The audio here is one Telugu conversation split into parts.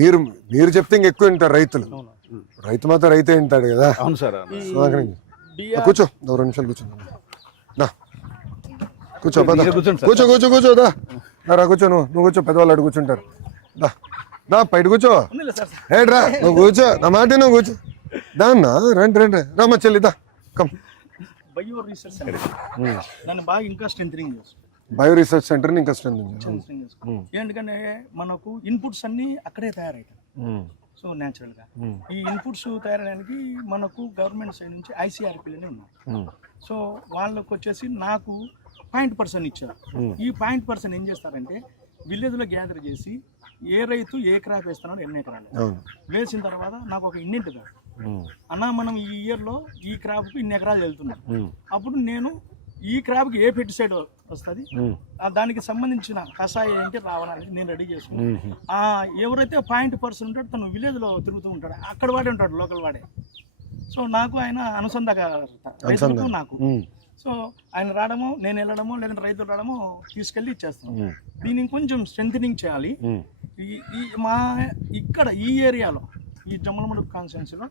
మీరు మీరు చెప్తే ఇంకెక్కువ వింటారు రైతులు. రైతు మాత్రం రైతే వింటాడు కదా. అవును సార్. కూర్చో 2 నిమిషాలు కూర్చో. కూర్చో కూర్చో కూర్చో కూర్చో దా కూర్చో. నువ్వు కూర్చో, పెద్దవాళ్ళు అటు కూర్చుంటారు. దా బయట కూర్చో. రా నువ్వు కూర్చో, నా మాట నువ్వు కూర్చో. దాన్నా రండి రండి రామ్మ చెల్లి దా కమ్. బయో రీసెర్చ్ సెంటర్ నన్ను బాగా ఇంకా స్ట్రెంథనింగ్ చేస్తుంది. బయో రీసెర్చ్ సెంటర్ ఇంకా స్ట్రెంథనింగ్ ఎందుకంటే మనకు ఇన్పుట్స్ అన్ని అక్కడే తయారవుతాయి. సో న్యాచురల్గా ఈ ఇన్పుట్స్ తయారడానికి మనకు గవర్నమెంట్ సైడ్ నుంచి ICRPలనే ఉన్నాయి. సో వాళ్ళకు వచ్చేసి నాకు 0.% ఇచ్చారు. ఈ 0.% ఏం చేస్తారంటే విలేజ్లో గ్యాదర్ చేసి ఏ రైతు ఏ క్రాప్ వేస్తున్నాడో ఎన్ని ఎకరాలు వేసిన తర్వాత నాకు ఒక ఇన్నింటి కాదు అన్న, మనం ఈ ఇయర్లో ఈ క్రాప్కి ఇన్ని ఎకరాలు వెళ్తున్నాం. అప్పుడు నేను ఈ క్రాప్కి ఏ పెస్టిసైడ్ వస్తుంది, దానికి సంబంధించిన కషాయం ఏంటి రావడానికి నేను రెడీ చేసుకున్నాను. ఎవరైతే 0.% ఉంటాడో తను విలేజ్లో తిరుగుతూ ఉంటాడు, అక్కడ వాడే ఉంటాడు, లోకల్ వాడే. సో నాకు ఆయన అనుసంధానం నాకు. సో ఆయన రావడము, నేను వెళ్ళడము, లేదంటే రైతులు రావడము, తీసుకెళ్ళి ఇచ్చేస్తాను. దీన్ని కొంచెం స్ట్రెంథనింగ్ చేయాలి. మా ఇక్కడ ఈ ఏరియాలో ఈ జమ్మలమడుగు కాన్స్టిట్యున్సీలో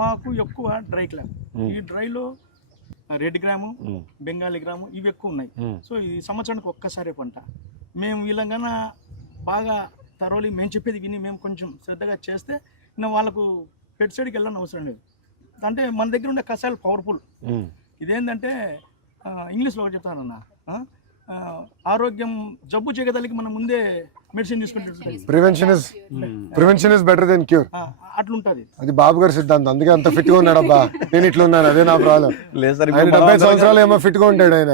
మాకు ఎక్కువ డ్రై క్లాప్. ఈ డ్రైలో రెడ్ గ్రాము, బెంగాలీ గ్రాము ఇవి ఎక్కువ ఉన్నాయి. సో ఈ సంవత్సరానికి ఒక్కసారి పంట. మేము వీళ్ళంగా బాగా తరోలి మేము చెప్పేది విని మేము కొంచెం శ్రద్ధగా చేస్తే వాళ్ళకు పెస్టిసైడ్కి వెళ్ళని అవసరం లేదు. అంటే మన దగ్గర ఉండే కషాయాలు పవర్ఫుల్. ఇదేంటంటే ఇంగ్లీష్లో ఒకటి చెప్తానన్నా, ఆరోగ్యం జబ్బు చేయగలిగి మనం ముందే మెడిసిన్ తీసుకుంటే prevention is better than cure అట్లుంటది. అది బాబు గారి సిద్ధాంతం. అందుకే అంత ఫిట్ గా ఉన్నాడు. అబ్బా నేను ఇట్లా ఉన్నాను, అదే నా ప్రాబ్లం. 70 సంవత్సరాలు ఏమో ఫిట్ గా ఉంటాడు ఆయన.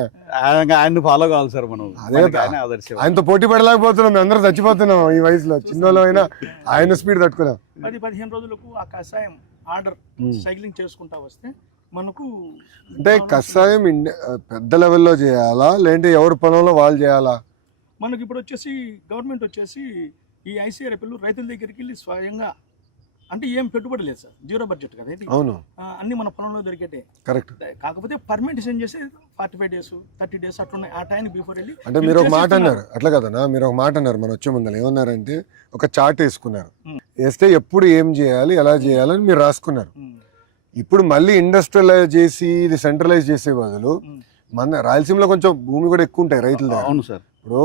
ఆయన ఫాలో కావాలి సార్ మనం. ఆయనతో పోటీ పడలేకపోతున్నాం, మేము అందరూ చచ్చిపోతున్నాం ఈ వయసులో. చిన్నలో అయినా ఆయన స్పీడ్ తట్టుకున్నాం. 10-15 రోజులకు ఆ కషాయం ఆర్డర్ సైక్లింగ్ చేసుకుంటా వస్తే మనకు అంటే కషాయం పెద్ద లెవెల్లో చేయాలా, లేదంటే ఎవరి పొలంలో వాళ్ళు చేయాలా? మనకి ఇప్పుడు వచ్చేసి గవర్నమెంట్ వచ్చేసి ఈ ICRPలు రైతుల దగ్గరికి వెళ్ళి స్వయంగా, అంటే ఏం పెట్టుబడి లేదు సార్, 0 బడ్జెట్ కదా ఇది. అవును, అన్ని మన పొలంలో దొరికేటే. కరెక్ట్. కాకపోతే పర్మిటేషన్ చేసి 45 days 30 days అట్లున్నాయి. ఆ టైం బిఫోర్ వెళ్ళి అంటే మీరు ఒక మాట అన్నారు అట్లా కదనా, మీరు ఒక మాట అన్నారు మన వచ్చే ముందర. ఏమన్నారంటే ఒక చార్ట్ వేసుకున్నారు, వేస్తే ఎప్పుడు ఏం చేయాలి ఎలా చేయాలని మీరు రాసుకున్నారు. ఇప్పుడు మళ్ళీ ఇండస్ట్రియలైజ్ చేసి ఇది సెంట్రలైజ్ చేసే బదులు మన రాయలసీమలో కొంచెం భూమి కూడా ఎక్కువ ఉంటాయి రైతుల దగ్గర. అవును సార్. ఇప్పుడు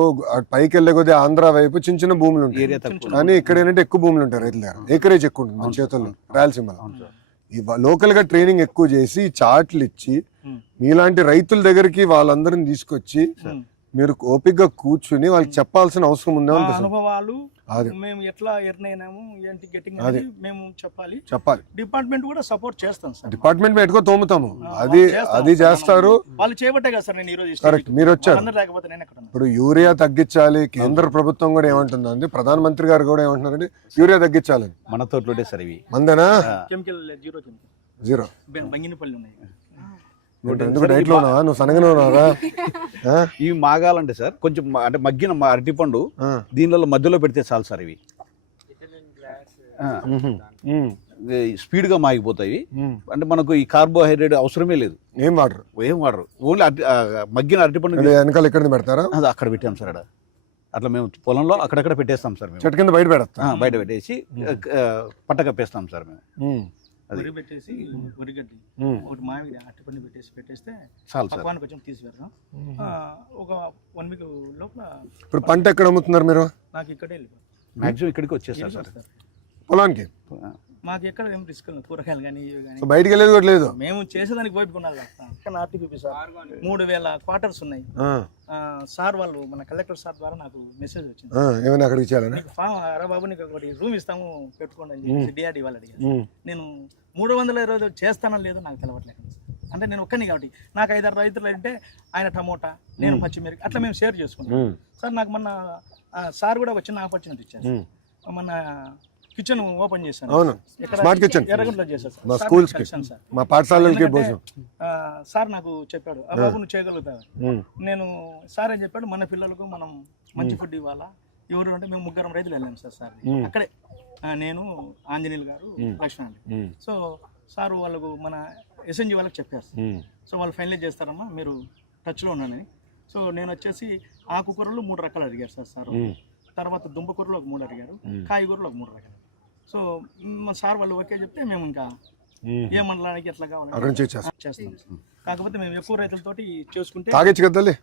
పైకి వెళ్ళే కొద్దిగా ఆంధ్ర వైపు చిన్న చిన్న భూములు ఉంటాయి, కానీ ఇక్కడ ఏంటంటే ఎక్కువ భూములు ఉంటాయి రైతుల దగ్గర. ఏకరేజ్ ఎక్కువ ఉంటుంది మన చేతుల్లో రాయలసీమలో. లోకల్ గా ట్రైనింగ్ ఎక్కువ చేసి చార్ట్లు ఇచ్చి మీలాంటి రైతుల దగ్గరికి వాళ్ళందరిని తీసుకొచ్చి మీరు ఓపికగా కూర్చుని వాళ్ళకి చెప్పాల్సిన అవసరం ఉందా? అనుభవాలు మేము ఎట్లా ఎర్నైనాము ఏంటి గెట్టింగ్ మేము చెప్పాలి. డిపార్ట్మెంట్ కూడా సపోర్ట్ చేస్తాం సార్. డిపార్ట్మెంట్ మేము ఎటుకో తోముతాము, అది చేస్తారు వాళ్ళు చేయబట్టే కదా సార్ నేను ఈరోజు. కరెక్ట్, మీరు వచ్చారు. లేకపోతే నేను ఎక్కడ. ఇప్పుడు యూరియా తగ్గించాలి, కేంద్ర ప్రభుత్వం కూడా ఏమంటుందండి, ప్రధానమంత్రి గారు కూడా ఏమంటున్నారండి, యూరియా తగ్గించాలి. మన తోటలోనే సార్ ఇవి మందేనా? కెమికల్ జీరో బంగినపల్లి ఉన్నాయి. నువ్వు సనగానే ఉన్నావా? ఇవి మాగాలంటే సార్ కొంచెం అంటే మగ్గిన అరటిపండు దీనిలో మధ్యలో పెడితే చాలు సార్. ఇవి స్పీడ్ గా మాగిపోతాయి. అంటే మనకు ఈ కార్బోహైడ్రేట్ అవసరమే లేదు. ఏం వాడరు ఓన్లీ మగ్గిన అరటిపండు వెనకాల ఎక్కడ పెడతారా? అది అక్కడ పెట్టాం సార్. అట్లా మేము పొలంలో అక్కడక్కడ పెట్టేస్తాం సార్. మేము చెట్టు కింద బయట పెట్టేసి పట్ట కప్పేస్తాం సార్ మేము. వరి పెట్టేసి వరిగడ్డి ఒకటి మామిడి అట్టిపండు పెట్టేస్తే పక్వానికి కొంచెం తీసి పెడతాం. ఒక 1 week లోపల. ఇప్పుడు పంట ఎక్కడ అమ్ముతున్నారు మీరు? నాకు ఇక్కడే మాక్సిమం ఇక్కడికి వచ్చేస్తారు సార్ పొలానికి. మాకు ఎక్కడ ఏం రిస్క్ లేదు, కూరగాయలు కానీ ఇవి కానీ. బయటికి వెళ్ళేది కూడా లేదు. మేము చేసేదానికి పోయిపోకున్నాం. ఆర్టీపీ సార్ 3000 క్వార్టర్స్ ఉన్నాయి సార్. వాళ్ళు మన కలెక్టర్ సార్ ద్వారా నాకు మెసేజ్ వచ్చింది, ఏమైనా అక్కడికి ఇచ్చారా? అరే బాబు నీకు ఒకటి రూమ్ ఇస్తాము పెట్టుకోండి అని చెప్పి DRD వాళ్ళు అడిగారు. నేను 320 చేస్తానని లేదో నాకు తెలవట్లేదు. అంటే నేను ఒక్కని కాబట్టి నాకు 5-6 రైతులు అంటే ఆయన టమోటా, నేను పచ్చిమిరపకాయ, అట్లా మేము షేర్ చేసుకుంటాం సార్. నాకు మొన్న సార్ కూడా ఒక చిన్న ఆపర్చునిటీ ఇచ్చారు. మన కిచెన్ ఓపెన్ చేశాను. ఎర్రగంటలో చేశాను సార్. మా పాఠశాలకి సార్ నాకు చెప్పాడు, ఆ బాబు నువ్వు చేయగలుగుతావు. నేను సార్ అని చెప్పాడు, మన పిల్లలకు మనం మంచి ఫుడ్ ఇవ్వాలా. ఎవరు అంటే మేము 3 రైతులు వెళ్ళాము సార్. అక్కడే నేను, ఆంజనేయులు గారు, లక్ష్మణ్ అండి. సో సార్ వాళ్ళకు మన SNG వాళ్ళకి చెప్పారు. సో వాళ్ళు ఫైనలైజ్ చేస్తారమ్మా, మీరు టచ్లో ఉన్నానని. సో నేను వచ్చేసి ఆకుకూరలు 3 రకాలు అడిగారు సార్. తర్వాత దుంపకూరలు ఒక 3 అడిగారు, కాయగూరలు ఒక 3 రకాలు. సో మా సార్ వాళ్ళు ఓకే చెప్తే మేము ఇంకా ఏ మండలానికి ఎట్లా అక్కడ కావాలి నుంచి చేస్తాం. చేస్తాం. కాకపోతే మేము ఎక్కువ రైతులతోటి చేసుకుంటే తాగొచ్చు కదా తల్లి?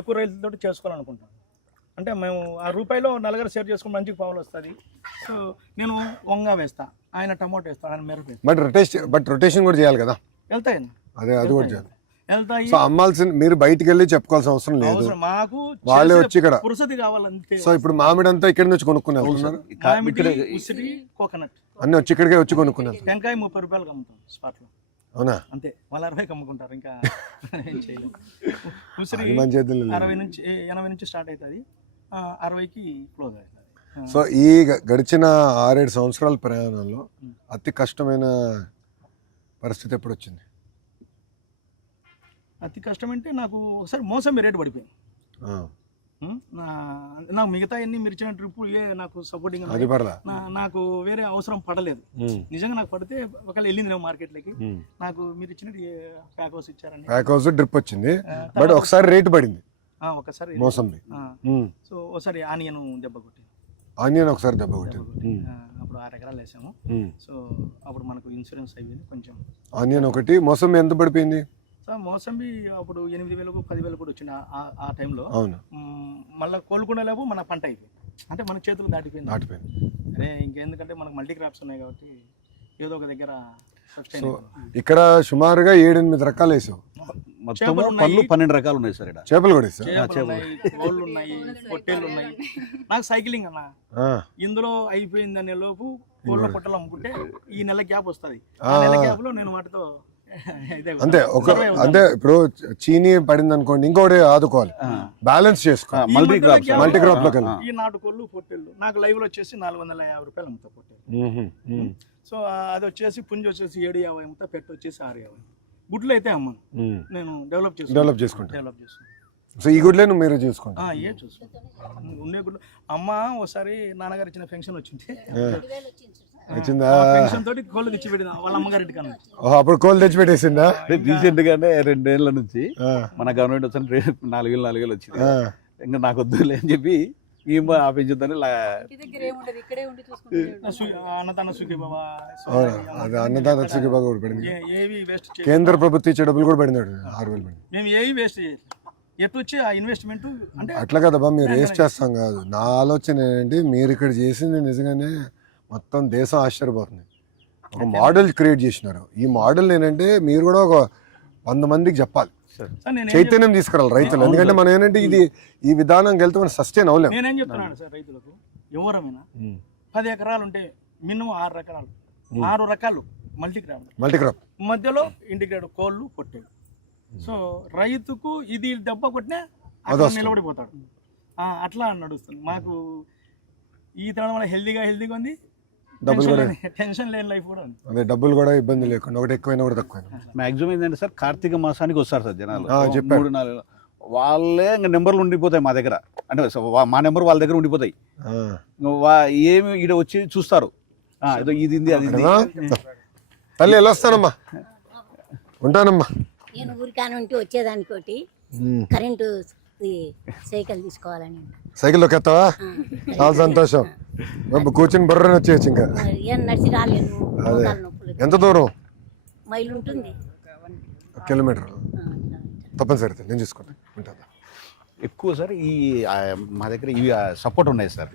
ఎక్కువ రైతులతోటి చేసుకోవాలనుకుంటాం. అంటే మేము ఆ రూపాయిలో నలుగురు షేర్ చేసుకుని మంచిగా పావులు వస్తుంది. సో నేను వంగ వేస్తా, ఆయన టమాటో వేస్తాడు, ఆయన మిరప వేస్తాడు. బట్ రొటేషన్ కూడా చేయాలి కదా. వెళ్తాయి అది కూడా చేయాలి. వెళ్తాయి. సో అమ్మాల్సిన మీరు బయటికి వెళ్ళి చెప్పుకోవాల్సిన అవసరం లేదు, అవసరం మాకు వాళ్ళే వచ్చి ఇక్కడ. పురుసతి కావాలంతే. సో ఇప్పుడు మామిడి అంతా ఇక్కడ నుంచి కొనుక్కునే వెళ్తున్నారు, మామిడి, ఉసిరి, కోకోనట్ అన్ని వచ్చి ఇక్కడికే వచ్చి కొనుక్కున్నారు. టెంకాయ 30 రూపాయలకు అమ్ముతాం స్పాట్ లో. అవునా? అంతే, వాళ్ళు 60కి అమ్ముకుంటారు. ఇంకా ఏం చేయలేదు. ఉసిరి అది మన చేతుల్లో లేదు. 60 నుంచి 80 నుంచి స్టార్ట్ అవుతుంది, 60కి క్లోజ్ అవుతుంది. సో ఈ గడిచిన 6-7 సంవత్సరాల ప్రయాణంలో అతి కష్టమైన పరిస్థితి ఎప్పుడు వచ్చింది? అతి కష్టం అంటే నాకు ఒకసారి మోసంబి రేటు పడిపోయింది. నాకు మిగతా అన్ని మీరు ఇచ్చిన ట్రిప్ నాకు సపోర్టింగ్ అది పడలా, నాకు వేరే అవసరం పడలేదు. నిజంగా నాకు పడితే ఒకవేళ వెళ్ళింది మార్కెట్లోకి, నాకు మీరు ఇచ్చిన ప్యాక్ హౌస్ ఇచ్చారని. ప్యాక్ హౌస్ డ్రిప్ వచ్చింది, బట్ ఒకసారి రేటు పడింది ఒకసారి మోసంబి. సో ఒకసారి ఆనియన్ దెబ్బ కొట్టింది. ఆనియన్ ఒకసారి దెబ్బ కొట్టింది. అప్పుడు 6 ఎకరాలు వేసాము. సో అప్పుడు మనకు ఇన్సూరెన్స్ అయిపోయింది కొంచెం. ఆనియన్ ఒకటి, మోసంబి ఎంత పడిపోయింది? సో మోసంబి అప్పుడు 8,000 10,000 కూడా వచ్చింది ఆ టైంలో. అవును, మళ్ళీ కోలుకునే లేవు మన పంట అయిపోయింది, అంటే మన చేతులు దాటిపోయింది. అదే ఇంకెందుకంటే మనకు మల్టీ క్రాప్స్ ఉన్నాయి కాబట్టి ఏదో ఒక దగ్గర. సో ఇక్కడ సుమారుగా 7-8 రకాలు వేసావు. మొత్తం పళ్ళు 12 రకాలు ఉన్నాయి సార్. ఇక్కడ చేపలు కూడా వేసావు? కోళ్ళు ఉన్నాయి, పొట్టేళ్ళు ఉన్నాయి. నాకు సైక్లింగ్ అన్న, ఇందులో అయిపోయిందనే లోపు కోళ్ళ పొట్టలు అమ్ముకుంటే ఈ నెల గ్యాప్ వస్తుంది. ఆ నెల గ్యాప్ లో నేను వాటితో అంతే. అంటే ఇప్పుడు చీనీ పడింది అనుకోండి, ఇంకోటి ఆదుకోవాలి, బ్యాలెన్స్ చేసుకో. మల్టీ క్రాప్ లో ఈ నాటుకోళ్ళు పొట్టేళ్ళు నాకు లైవ్ లో వచ్చేసి 450 రూపాయలు అమ్ముతా పొట్టేళ్ళు. సో అది వచ్చేసి పుంజు వచ్చేసి 750 అమ్ముతా, పెట్ట వచ్చేసి 650. గుడ్లు అయితే అమ్మను, నేను డెవలప్ చేసుకుంటా. సో ఈ గుడ్లే మీరు చూసుకుంటా? ఏ చూసుకుంటా ఉండే గుడ్లు. అమ్మ ఒకసారి నాన్నగారు ఇచ్చిన ఫంక్షన్ వచ్చింది, వచ్చిందా? ఫంక్షన్ తోటి కోళ్ళు తెచ్చి పెట్టింది వాళ్ళ అమ్మగారి కన్నా. అప్పుడు కోళ్ళు తెచ్చి పెట్టేసిందా? రీసెంట్ గానే 2 ఏళ్ల నుంచి మన గవర్నమెంట్ వచ్చి 4,000 వచ్చింది. ఇంకా నాకు వద్దులే అని చెప్పి ఆపించుద్దని అన్నదాన సుఖీ బాబా, అన్నదాన సుఖీ బాబా కూడా పడింది. ఏవి వేస్ట్ కేంద్ర ప్రభుత్వం ఇచ్చే డబ్బులు కూడా పడింది, 6,000 పడింది. మేము ఏవి వేస్ట్ చేయలేదు. ఎటు వచ్చి ఆ ఇన్వెస్ట్మెంట్ అంటే అట్లా కదబ్బా, మీరు వేస్ట్ చేస్తాం కాదు. నా ఆలోచన ఏంటంటే మీరు ఇక్కడ చేసింది నిజంగానే మొత్తం దేశం ఆశ్చర్యపోతుంది. ఒక మోడల్ క్రియేట్ చేసినారు. ఈ మోడల్ ఏంటంటే మీరు కూడా ఒక 100 మందికి చెప్పాలి, చైతన్యం తీసుకురాలి రైతులు. ఎందుకంటే మనం ఏంటంటే ఈ విధానం వెళ్తే మనం సస్టైన్ అవ్వలేము. నేనేం చెప్తున్నాను సార్, రైతులకు ఎవరమైనా 10 ఎకరాలు ఉంటే మినిమం 6 రకాలు 6 రకాలు మల్టీ క్రాప్ మధ్యలో ఇంటిగ్రేటెడ్ కోళ్ళు పొట్టేలు. సో రైతుకు ఇది దెబ్బ కొట్టినా నిలబడిపోతాడు. అట్లా నడుస్తుంది మాకు. ఈ తరం వల్ల హెల్దీగా ఉంది, టెన్షన్ లేని లైఫ్ కూడా ఉంది. అదే డబ్బులు కూడా ఇబ్బంది లేకుండా, ఒకటి ఎక్కువైనా కూడా తక్కువైనా. మాక్సిమం ఏంటంటే సార్, కార్తీక మాసానికి వస్తారు సార్ జనాలు 3-4. వాళ్ళే ఇంకా నెంబర్లు ఉండిపోతాయి మా దగ్గర, అంటే మా నెంబర్ వాళ్ళ దగ్గర ఉండిపోతాయి. ఏమి ఈడ వచ్చి చూస్తారు, ఇది అది. తల్లి వెళ్ళొస్తానమ్మా, ఉంటానమ్మా. నేను ఊరికానుంటే వచ్చేదానికోటి కరెంటు సైకిల్ తీసుకోవాలని. సైకిల్లోకి ఎత్తావా? చాలా సంతోషం. కూర్చుని బర్రని వచ్చేయచ్చు. ఇంకా నడిచి రాలేను. ఎంత దూరం? మైలు ఉంటుంది, 1 కిలోమీటర్. తప్పనిసరి నేను చూసుకుంటా. ఎక్కువ సార్ ఈ మా దగ్గర ఇవి సపోర్ట్ ఉన్నాయి సార్.